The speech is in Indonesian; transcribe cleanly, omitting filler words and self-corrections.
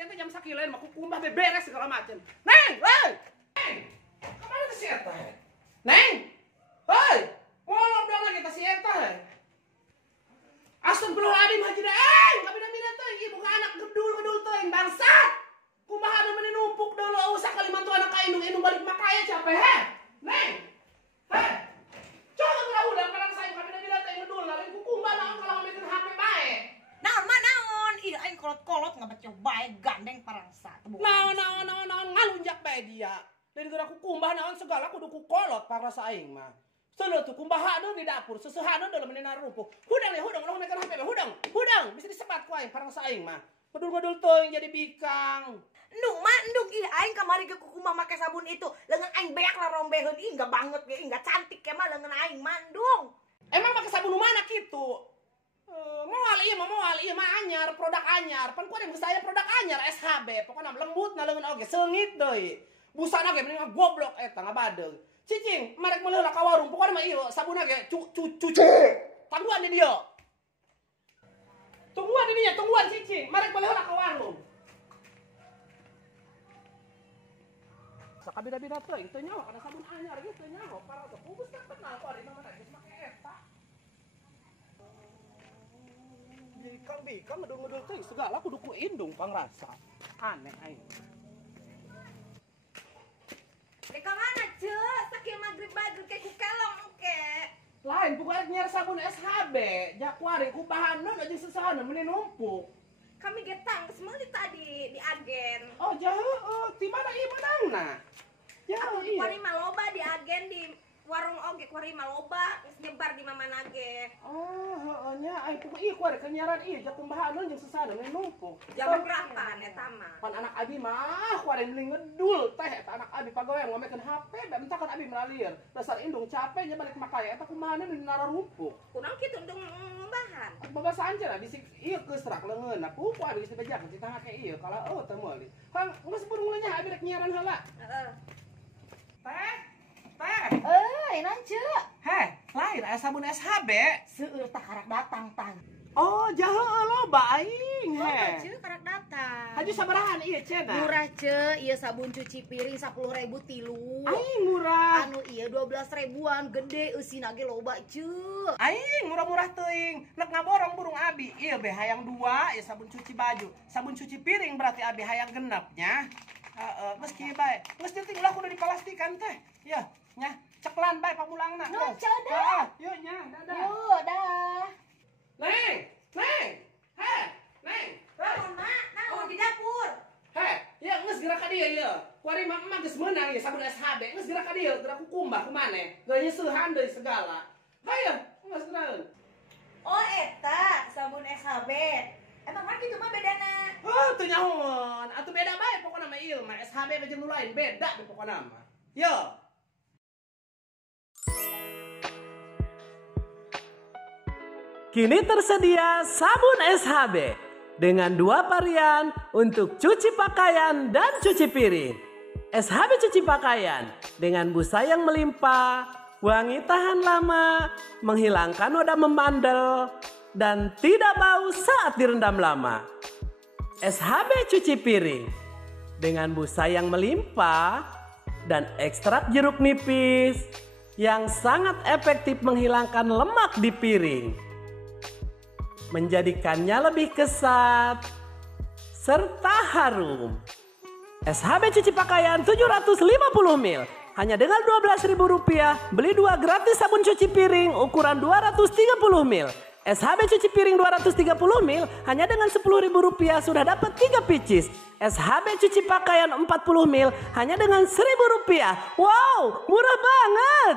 si eta jam sakileun mah kumbah beres segala macam. Neng, hei. Neng. Kemana tuh si eta? Neng. Hei. Ngolong dong lagi ta si eta. Astagfirullahaladzim haji daeng. Kabina-bina teh ibu ka anak gedul teh bangsat. Kumaha anu meni numpuk deuleu usah kalimantu anak ka indung balik makaya capek he. Neng. Hei. Coba udah kadang saya kabina-bina teh gedul lain ku kumbah naon kalau ngomongin HP bae. Naon. Ih aing kolot-kolot ngabaca bae gandeng parangsa. Naon ngalunjak bae dia. Dari geura ku kumbah naon segala kudu ku kolot parasa aing mah. Sono tuh kumbahadeun di dapur, seusehadeun dalam menina rumpuk. Hudang urang mekan HP hudang bisa disebat ku aing parangsa aing mah. Medul-medul teuing jadi bikang. Endung ih aing kamari ge kumaha make sabun itu. Leungeun aing beak lah rombeheun ih enggak banget ge, enggak cantik ke mah leungeun aing mandung. Emang pakai sabun mana kitu? Moal ieu mah anyar, produk anyar. Pan ku ada saya produk anyar SHB, pokona lembut na leungeun oge seungit deui. Busana ge mending goblok eta ngabadeug. Cicing, marek meuleula ka warung, pokona mah ieu sabunna ge cuci. Tangguan di dieu. Tungguan cicing, marek meuleula ka warung. Sakabida-bida teh teu nyaho kana sabun anyar ge teu nyaho, para teh kubus teh kenal kok ari mana geus make eta. Bikang ngedul-ngedul teh segala kudu ku indung pangrasa. Aneh aing. Ka mana ceu? Sakieu magrib kayak ku kelong engke. Lain bukan nyer sabun SHB, jakuari ku bahanna jeung seusahaneun meni numpuk. Kami getang geus meuli tadi di agen. Oh, jauh. Di mana ieu menangna? Jauh Di ieu. kuari maloba di agen di warung oge kuari maloba geus nyebar di mamana ge. Oh, heueuh nya ai pokok ieu kuari kenyaran ieu jak kumbahaneun jeung seusahaneun meni numpuk. Jam berapa eta mah? Pan anak abi mah kuari meuli ngedul teh eta anak abi pagawean ngomekeun HP da mentakan abi melalir. Dasar indung capek nya balik makaya eta kumahaneun di nara rumpuk. Kunaon kitu endung bahan. Babasaan cenah bisik ieu keusrak leungeunna pupu abi geus dibejakeun cita make ieu kala teu meuli. Kang geus burung nya abi rek nyiaran heula. Heeh. Teh. Naon ceu? Heh, lain aya sabun SHB. Seueur tah karak datang tah. Oh, jaheuh loba aing Loba he. ceu karak datang. Haju sabarahan ieu cenah? Murah ceu, ieu sabun cuci piring 10.000 tilu. Aing murah. Anu ieu 12 ribuan, gede eusina ge loba ceu. Aing murah-murah teuing. Nek ngaborong burung abi, ieu be hayang 2, ieu sabun cuci baju. Sabun cuci piring berarti abi hayang genep nya. Heeh, geus kieu bae. Geus penting ulah kudu dipalastikan teh. Ieu, nya ceklan bae pamulangna. No, dah. Yuk nya, dadah. Yo, dah. Neng. Heh, Neng. Naon, Mak? Naon di dapur? Heh, ya geus geura ka dieu ieu. Kuari mah geus meunang ieu sabun SHB. Geus geura ka dieu, geura ku kumbah kumaneh. Geus nyeusehan deui segala. Hayu, geus geura. Oh, eta sabun SHB. Emang mah kitu mah bedana? Oh, teu nyahoon. Atuh beda bae pokona mah ieu mah SHB jeung nu lain beda deh pokona mah. Yo. Kini tersedia sabun SHB dengan 2 varian untuk cuci pakaian dan cuci piring. SHB cuci pakaian dengan busa yang melimpah, wangi tahan lama, menghilangkan noda membandel, dan tidak bau saat direndam lama. SHB cuci piring dengan busa yang melimpah dan ekstrak jeruk nipis yang sangat efektif menghilangkan lemak di piring, menjadikannya lebih kesat serta harum. SHB cuci pakaian 750 ml hanya dengan Rp12.000 beli 2 gratis sabun cuci piring ukuran 230 ml. SHB cuci piring 230 ml hanya dengan Rp10.000 sudah dapat 3 pieces. SHB cuci pakaian 40 ml hanya dengan Rp1.000. Wow, murah banget.